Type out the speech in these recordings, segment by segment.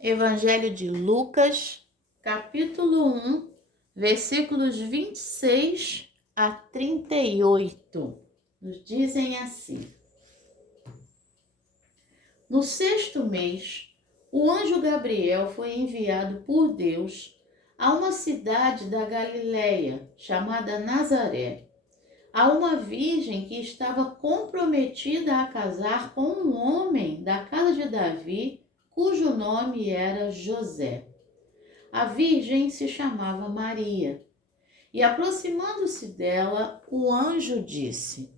Evangelho de Lucas, capítulo 1, versículos 26 a 38, nos dizem assim: No sexto mês, o anjo Gabriel foi enviado por Deus a uma cidade da Galileia, chamada Nazaré, a uma virgem que estava comprometida a casar com um homem da casa de Davi, cujo nome era José. A virgem se chamava Maria. E aproximando-se dela, o anjo disse: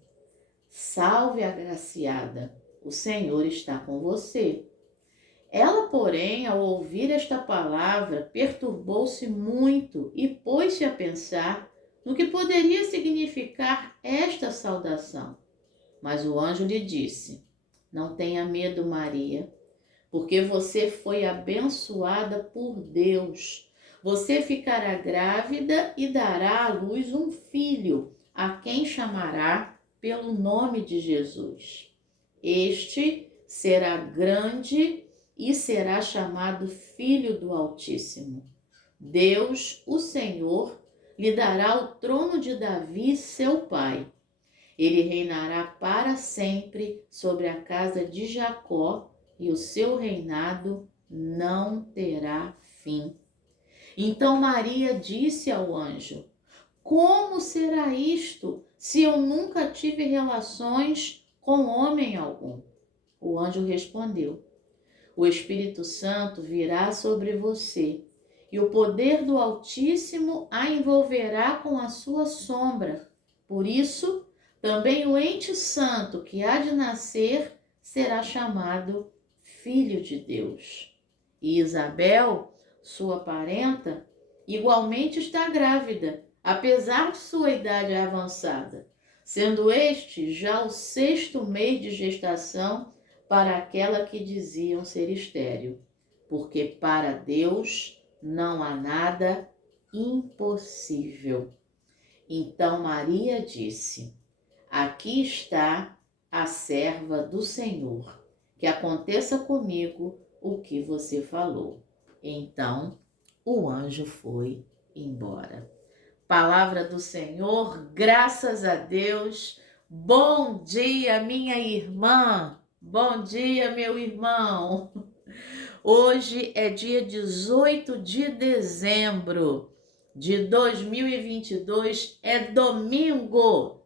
Salve, agraciada, o Senhor está com você. Ela, porém, ao ouvir esta palavra, perturbou-se muito e pôs-se a pensar no que poderia significar esta saudação. Mas o anjo lhe disse: Não tenha medo, Maria, porque você foi abençoada por Deus. Você ficará grávida e dará à luz um filho, a quem chamará pelo nome de Jesus. Este será grande e será chamado Filho do Altíssimo. Deus, o Senhor, lhe dará o trono de Davi, seu pai. Ele reinará para sempre sobre a casa de Jacó, e o seu reinado não terá fim. Então Maria disse ao anjo: Como será isto, se eu nunca tive relações com homem algum? O anjo respondeu: O Espírito Santo virá sobre você, e o poder do Altíssimo a envolverá com a sua sombra. Por isso, também o ente santo que há de nascer será chamado Filho de Deus. E Isabel, sua parenta, igualmente está grávida, apesar de sua idade avançada, sendo este já o sexto mês de gestação para aquela que diziam ser estéril, porque para Deus não há nada impossível. Então Maria disse: Aqui está a serva do Senhor, que aconteça comigo o que você falou. Então o anjo foi embora. Palavra do Senhor, graças a Deus. Bom dia, minha irmã. Bom dia, meu irmão. Hoje é dia 18 de dezembro de 2022, é domingo,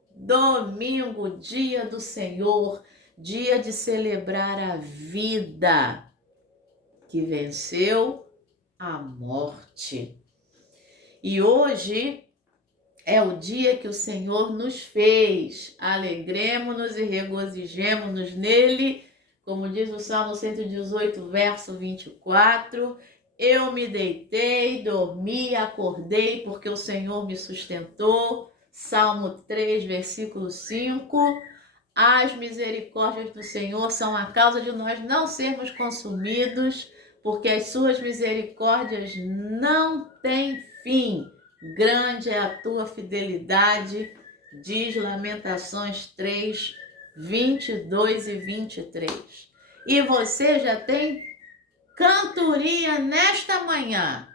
dia do Senhor, dia de celebrar a vida que venceu a morte. E hoje é o dia que o Senhor nos fez. Alegremo-nos e regozijemo-nos nele. Como diz o Salmo 118, verso 24. Eu me deitei, dormi, acordei, porque o Senhor me sustentou. Salmo 3, versículo 5. As misericórdias do Senhor são a causa de nós não sermos consumidos, porque as suas misericórdias não têm fim. Grande é a tua fidelidade, diz Lamentações 3, 22 e 23. E você já tem cantoria nesta manhã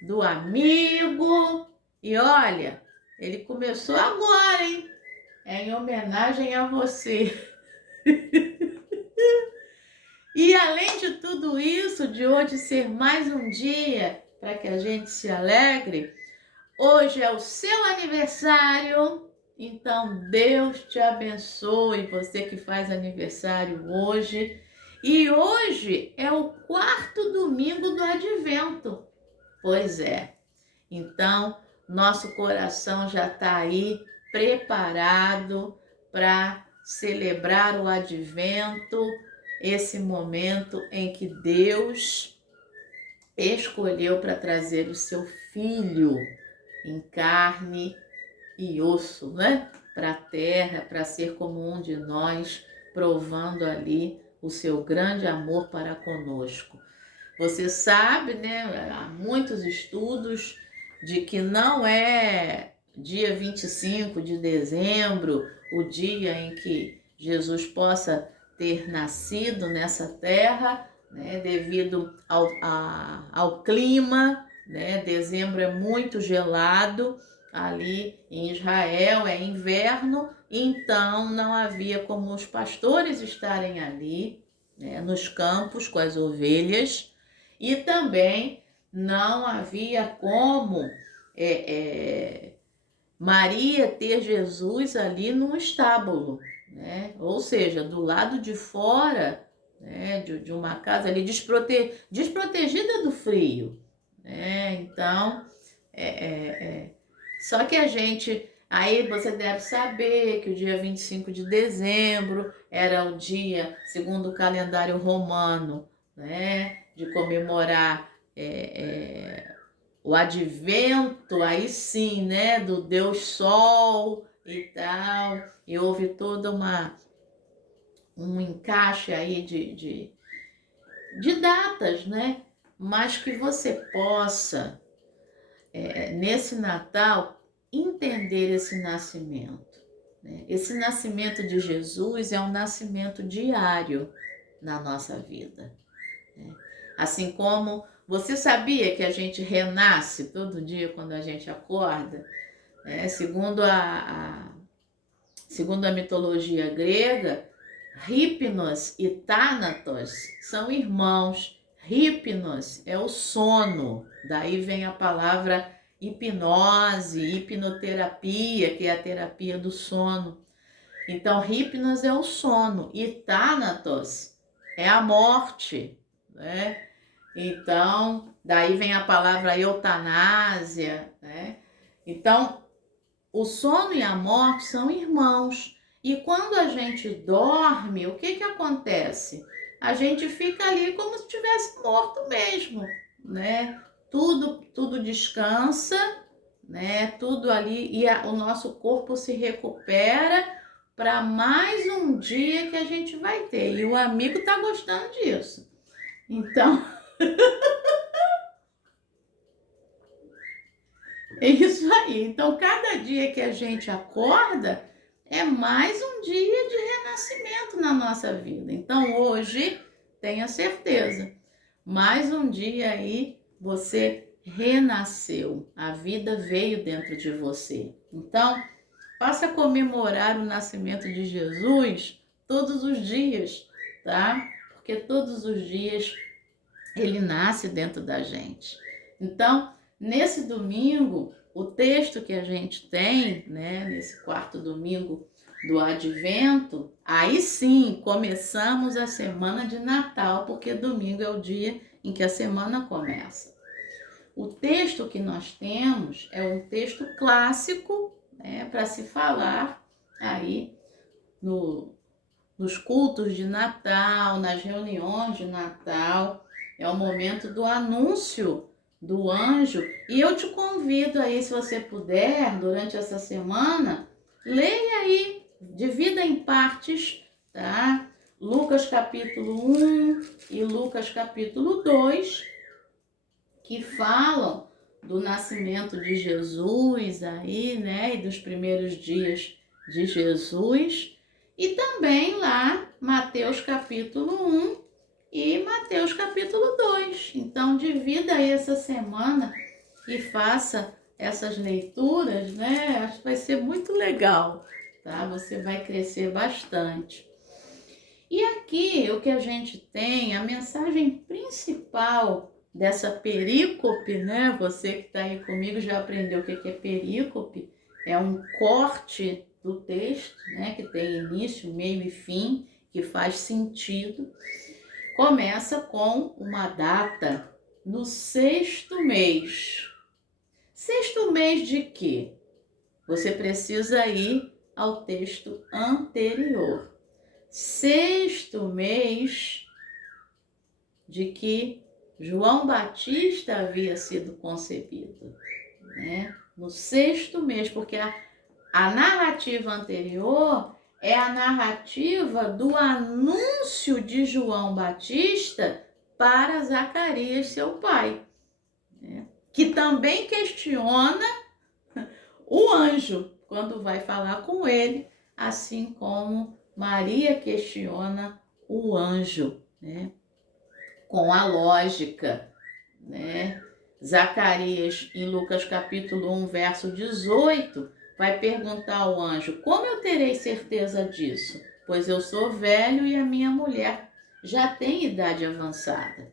do amigo. E olha, ele começou agora, hein? É em homenagem a você. E além de tudo isso, de hoje ser mais um dia para que a gente se alegre, hoje é o seu aniversário, então Deus te abençoe, você que faz aniversário hoje. E hoje é o quarto domingo do Advento. Pois é, então nosso coração já está aí preparado para celebrar o Advento, esse momento em que Deus escolheu para trazer o seu Filho em carne e osso, né? Para a terra, para ser como um de nós, provando ali o seu grande amor para conosco. Você sabe, né? Há muitos estudos de que não é dia 25 de dezembro o dia em que Jesus possa ter nascido nessa terra, né, devido ao clima, né? Dezembro é muito gelado, ali em Israel é inverno, então não havia como os pastores estarem ali, né, nos campos com as ovelhas, e também não havia como Maria ter Jesus ali num estábulo, né? Ou seja, do lado de fora, né, de uma casa ali desprotegida do frio, né? Então, é, é, é. Só que a gente, aí você deve saber que o dia 25 de dezembro era o dia, segundo o calendário romano, né, de comemorar o advento, aí sim, né, do Deus Sol e tal, e houve toda um encaixe aí de datas, né, mas que você possa, nesse Natal, entender esse nascimento, né? Esse nascimento de Jesus é um nascimento diário na nossa vida, né? Assim como você sabia que a gente renasce todo dia quando a gente acorda, né? Segundo a mitologia grega, Hypnos e Thanatos são irmãos. Hypnos é o sono, daí vem a palavra hipnose, hipnoterapia, que é a terapia do sono. Então, Hypnos é o sono e Thanatos é a morte, né? Então, daí vem a palavra eutanásia, né? Então, o sono e a morte são irmãos. E quando a gente dorme, o que acontece? A gente fica ali como se tivesse morto mesmo, né? Tudo descansa, né? Tudo ali e o nosso corpo se recupera para mais um dia que a gente vai ter. E o amigo tá gostando disso. Então, é isso aí. Então, cada dia que a gente acorda é mais um dia de renascimento na nossa vida. Então, hoje, tenha certeza, mais um dia aí você renasceu. A vida veio dentro de você. Então, passa a comemorar o nascimento de Jesus todos os dias, tá? Porque todos os dias ele nasce dentro da gente. Então, nesse domingo, o texto que a gente tem, né, nesse quarto domingo do Advento, aí sim começamos a semana de Natal, porque domingo é o dia em que a semana começa. O texto que nós temos é um texto clássico, né, para se falar aí nos cultos de Natal, nas reuniões de Natal. É o momento do anúncio do anjo. E eu te convido aí, se você puder, durante essa semana, leia aí, divida em partes, tá? Lucas capítulo 1 e Lucas capítulo 2, que falam do nascimento de Jesus aí, né? E dos primeiros dias de Jesus. E também lá, Mateus capítulo 1 e Mateus capítulo 2. Então, divida aí essa semana e faça essas leituras, né? Acho que vai ser muito legal, tá? Você vai crescer bastante. E aqui o que a gente tem, a mensagem principal dessa perícope, né? Você que está aí comigo já aprendeu o que é perícope. É um corte do texto, né? Que tem início, meio e fim, que faz sentido. Começa com uma data no sexto mês. Sexto mês de quê? Você precisa ir ao texto anterior. Sexto mês de que João Batista havia sido concebido, né? No sexto mês, porque a narrativa anterior é a narrativa do anúncio de João Batista para Zacarias, seu pai, né? Que também questiona o anjo quando vai falar com ele, assim como Maria questiona o anjo, né? com a lógica, né? Zacarias, em Lucas capítulo 1, verso 18, vai perguntar ao anjo: como eu terei certeza disso? Pois eu sou velho e a minha mulher já tem idade avançada,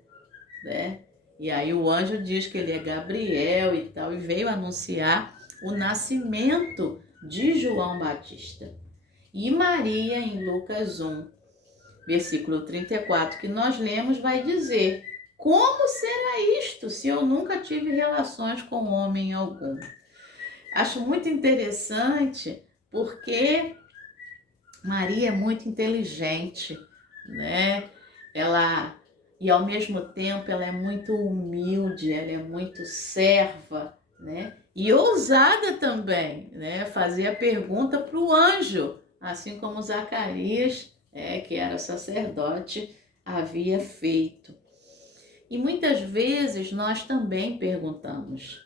né? E aí o anjo diz que ele é Gabriel e tal, e veio anunciar o nascimento de João Batista. E Maria, em Lucas 1, versículo 34, que nós lemos, vai dizer: como será isto se eu nunca tive relações com homem algum? Acho muito interessante porque Maria é muito inteligente, né? E ao mesmo tempo ela é muito humilde, ela é muito serva, né? E ousada também, né? Fazer a pergunta para o anjo, assim como Zacarias, que era sacerdote, havia feito. E muitas vezes nós também perguntamos,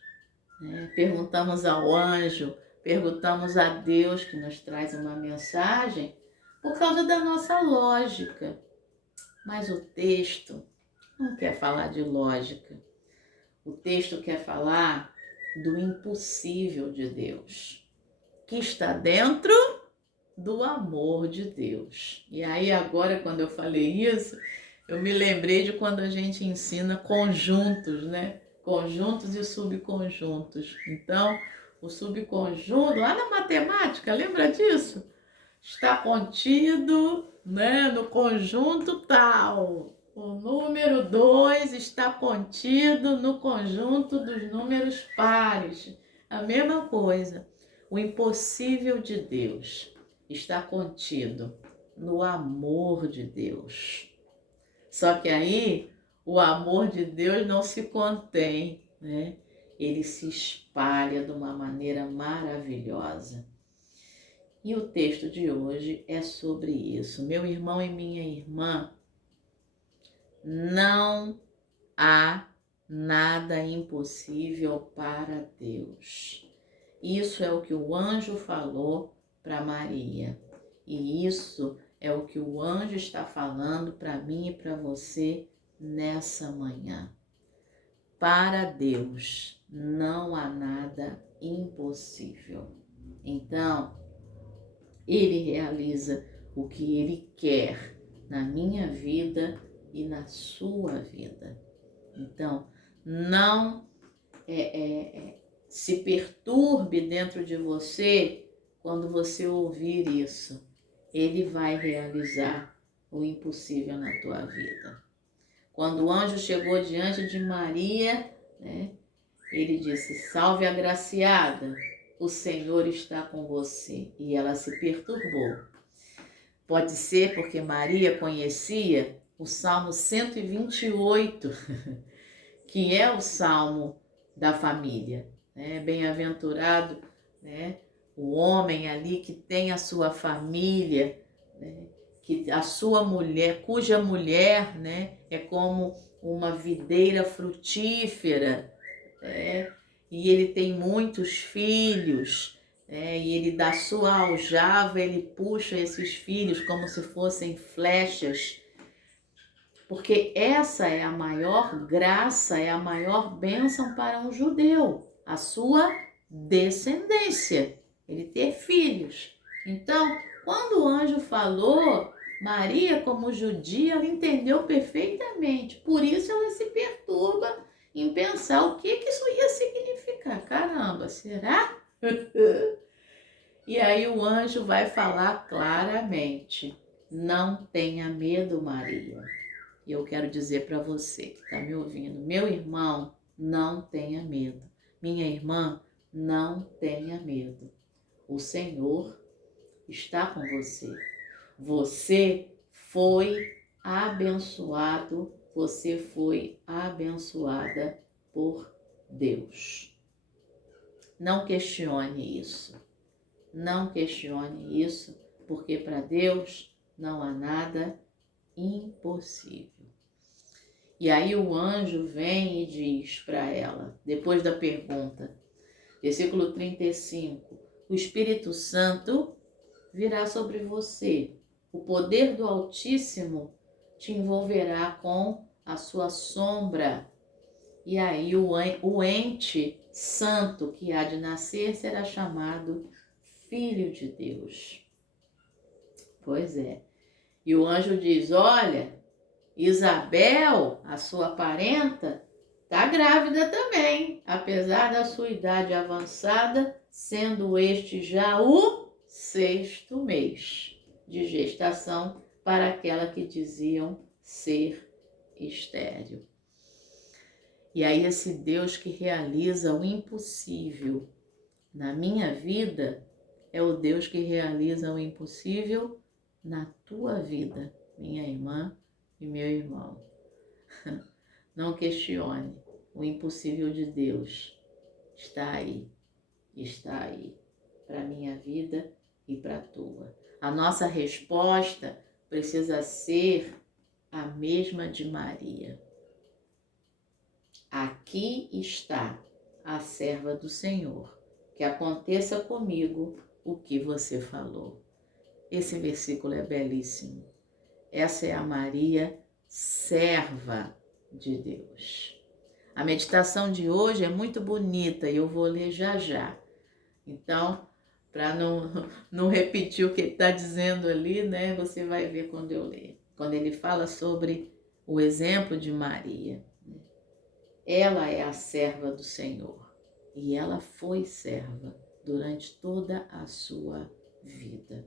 né? Perguntamos ao anjo, perguntamos a Deus que nos traz uma mensagem por causa da nossa lógica. Mas o texto não quer falar de lógica. O texto quer falar do impossível de Deus, que está dentro do amor de Deus. E aí agora, quando eu falei isso, eu me lembrei de quando a gente ensina conjuntos, né? Conjuntos e subconjuntos. Então, o subconjunto, lá na matemática, lembra disso? Está contido, né, no conjunto tal. O número 2 está contido no conjunto dos números pares. A mesma coisa. O impossível de Deus está contido no amor de Deus. Só que aí o amor de Deus não se contém, né? Ele se espalha de uma maneira maravilhosa. E o texto de hoje é sobre isso. Meu irmão e minha irmã, não há nada impossível para Deus. Isso é o que o anjo falou para Maria. E isso é o que o anjo está falando para mim e para você nessa manhã. Para Deus não há nada impossível. Então, Ele realiza o que Ele quer na minha vida e na sua vida. Então, não se perturbe dentro de você quando você ouvir isso. Ele vai realizar o impossível na tua vida. Quando o anjo chegou diante de Maria, né, ele disse: salve agraciada, o Senhor está com você. E ela se perturbou. Pode ser porque Maria conhecia o Salmo 128, que é o Salmo da família, né? Bem-aventurado, né, o homem ali que tem a sua família, né, que a sua mulher, cuja mulher, né, é como uma videira frutífera, né, e ele tem muitos filhos, e ele da sua aljava ele puxa esses filhos como se fossem flechas, porque essa é a maior graça, é a maior bênção para um judeu, a sua descendência, ele ter filhos. Então, quando o anjo falou, Maria, como judia, ela entendeu perfeitamente. Por isso ela se perturba em pensar o que isso ia significar. Caramba, será? E aí o anjo vai falar claramente: não tenha medo, Maria. E eu quero dizer para você que está me ouvindo, meu irmão, não tenha medo. Minha irmã, não tenha medo. O Senhor está com você. Você foi abençoado, você foi abençoada por Deus. Não questione isso. Não questione isso, porque para Deus não há nada impossível. E aí o anjo vem e diz para ela, depois da pergunta, versículo 35, o Espírito Santo virá sobre você, o poder do Altíssimo te envolverá com a sua sombra. E aí o ente santo que há de nascer será chamado Filho de Deus. Pois é. E o anjo diz, olha, Isabel, a sua parenta, está grávida também, apesar da sua idade avançada, sendo este já o 6º mês de gestação para aquela que diziam ser estéril. E aí esse Deus que realiza o impossível na minha vida é o Deus que realiza o impossível na tua vida, minha irmã e meu irmão. Não questione, o impossível de Deus está aí para minha vida e para a tua. A nossa resposta precisa ser a mesma de Maria. Aqui está a serva do Senhor, que aconteça comigo o que você falou. Esse versículo é belíssimo. Essa é a Maria, serva de Deus. A meditação de hoje é muito bonita e eu vou ler já já. Então, para não repetir o que ele está dizendo ali, né? Você vai ver quando eu ler. Quando ele fala sobre o exemplo de Maria. Ela é a serva do Senhor e ela foi serva durante toda a sua vida.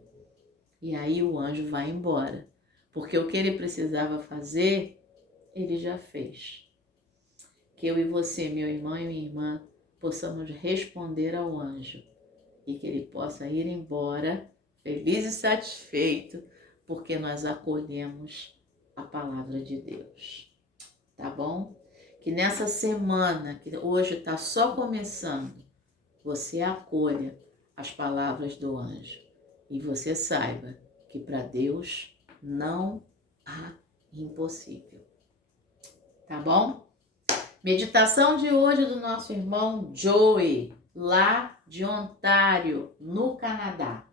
E aí o anjo vai embora, porque o que ele precisava fazer, ele já fez. Que eu e você, meu irmão e minha irmã, possamos responder ao anjo e que ele possa ir embora feliz e satisfeito, porque nós acolhemos a palavra de Deus. Tá bom? Que nessa semana, que hoje está só começando, você acolha as palavras do anjo e você saiba que para Deus não há impossível. Tá bom? Meditação de hoje do nosso irmão Joey, lá de Ontário, no Canadá.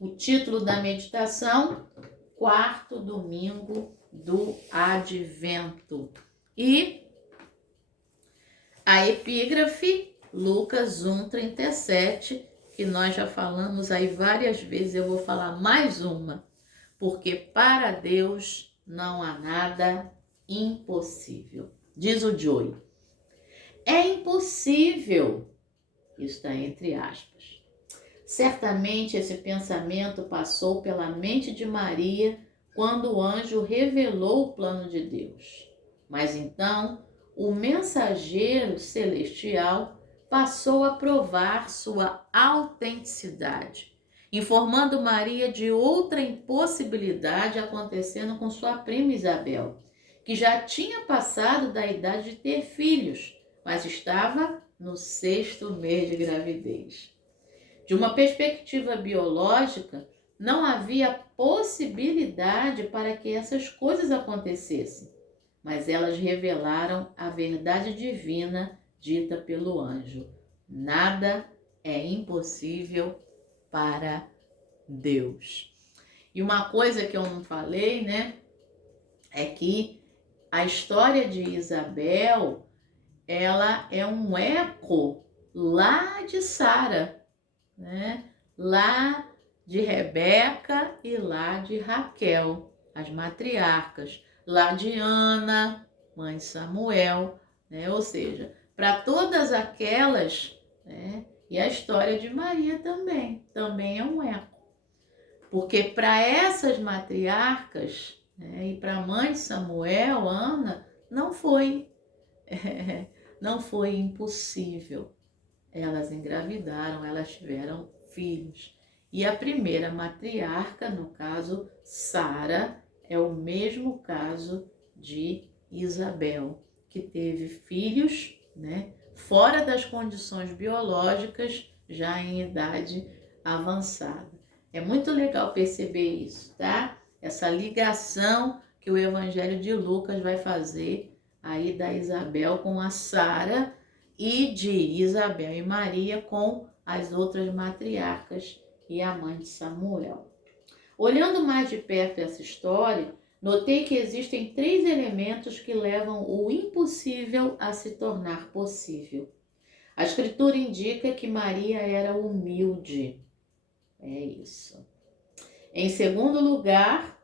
O título da meditação, 4º domingo do Advento. E a epígrafe, Lucas 1:37, que nós já falamos aí várias vezes, eu vou falar mais uma, porque para Deus não há nada impossível. Diz o Joey, é impossível, isso está entre aspas. Certamente esse pensamento passou pela mente de Maria quando o anjo revelou o plano de Deus. Mas então, o mensageiro celestial passou a provar sua autenticidade, informando Maria de outra impossibilidade acontecendo com sua prima Isabel, que já tinha passado da idade de ter filhos, mas estava no 6º mês de gravidez. De uma perspectiva biológica, não havia possibilidade para que essas coisas acontecessem, mas elas revelaram a verdade divina dita pelo anjo. Nada é impossível para Deus. E uma coisa que eu não falei, né, é que a história de Isabel, ela é um eco lá de Sara, né? Lá de Rebeca e lá de Raquel, as matriarcas, lá de Ana, mãe de Samuel, né? Ou seja, para todas aquelas, né? E a história de Maria também é um eco. Porque para essas matriarcas, né? E para a mãe de Samuel, Ana, não foi impossível. Elas engravidaram, elas tiveram filhos. E a primeira matriarca, no caso, Sara, é o mesmo caso de Isabel, que teve filhos, né, fora das condições biológicas, já em idade avançada. É muito legal perceber isso, tá? Essa ligação que o Evangelho de Lucas vai fazer aí da Isabel com a Sara e de Isabel e Maria com as outras matriarcas e a mãe de Samuel. Olhando mais de perto essa história, notei que existem 3 elementos que levam o impossível a se tornar possível. A Escritura indica que Maria era humilde. É isso. Em segundo lugar,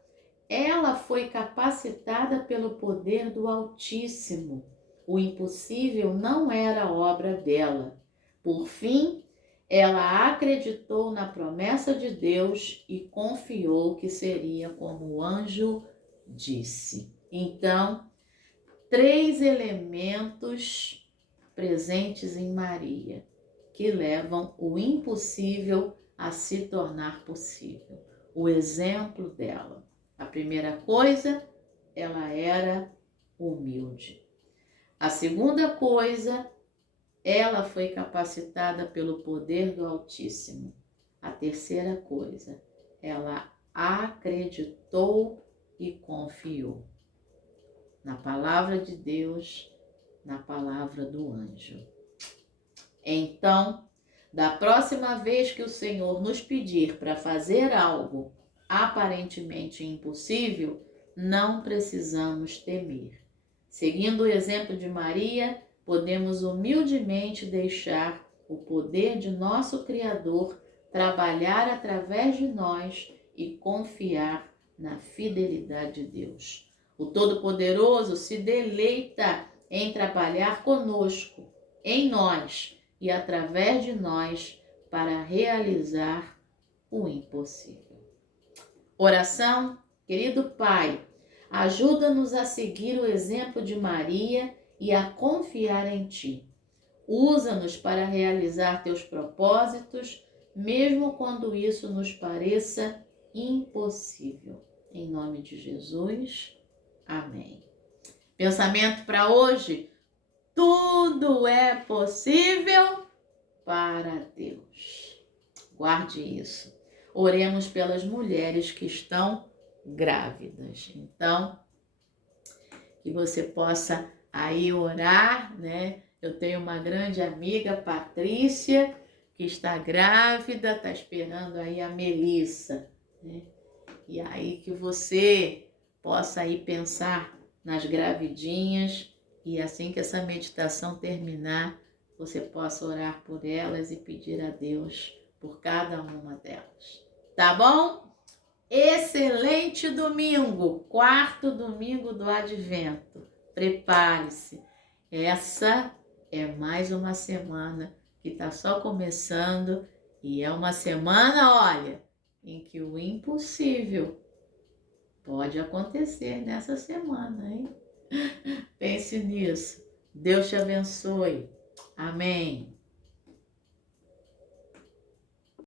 ela foi capacitada pelo poder do Altíssimo. O impossível não era obra dela. Por fim, ela acreditou na promessa de Deus e confiou que seria como o anjo disse. Então, 3 elementos presentes em Maria que levam o impossível a se tornar possível. O exemplo dela. A primeira coisa, ela era humilde. A segunda coisa, ela foi capacitada pelo poder do Altíssimo. A terceira coisa, ela acreditou e confiou na palavra de Deus, na palavra do anjo. Então, da próxima vez que o Senhor nos pedir para fazer algo aparentemente impossível, não precisamos temer. Seguindo o exemplo de Maria, podemos humildemente deixar o poder de nosso Criador trabalhar através de nós e confiar na fidelidade de Deus. O Todo-Poderoso se deleita em trabalhar conosco, em nós e através de nós para realizar o impossível. Oração, querido Pai, ajuda-nos a seguir o exemplo de Maria e a confiar em Ti. Usa-nos para realizar Teus propósitos, mesmo quando isso nos pareça impossível. Em nome de Jesus, amém. Pensamento para hoje: tudo é possível para Deus. Guarde isso. Oremos pelas mulheres que estão grávidas. Então, que você possa aí orar, né? Eu tenho uma grande amiga, Patrícia, que está grávida, está esperando aí a Melissa, né? E aí que você possa aí pensar nas gravidinhas e assim que essa meditação terminar, você possa orar por elas e pedir a Deus por cada uma delas. Tá bom? Excelente domingo, 4º domingo do Advento. Prepare-se. Essa é mais uma semana que está só começando e é uma semana, olha, em que o impossível pode acontecer nessa semana, hein? Pense nisso. Deus te abençoe. Amém.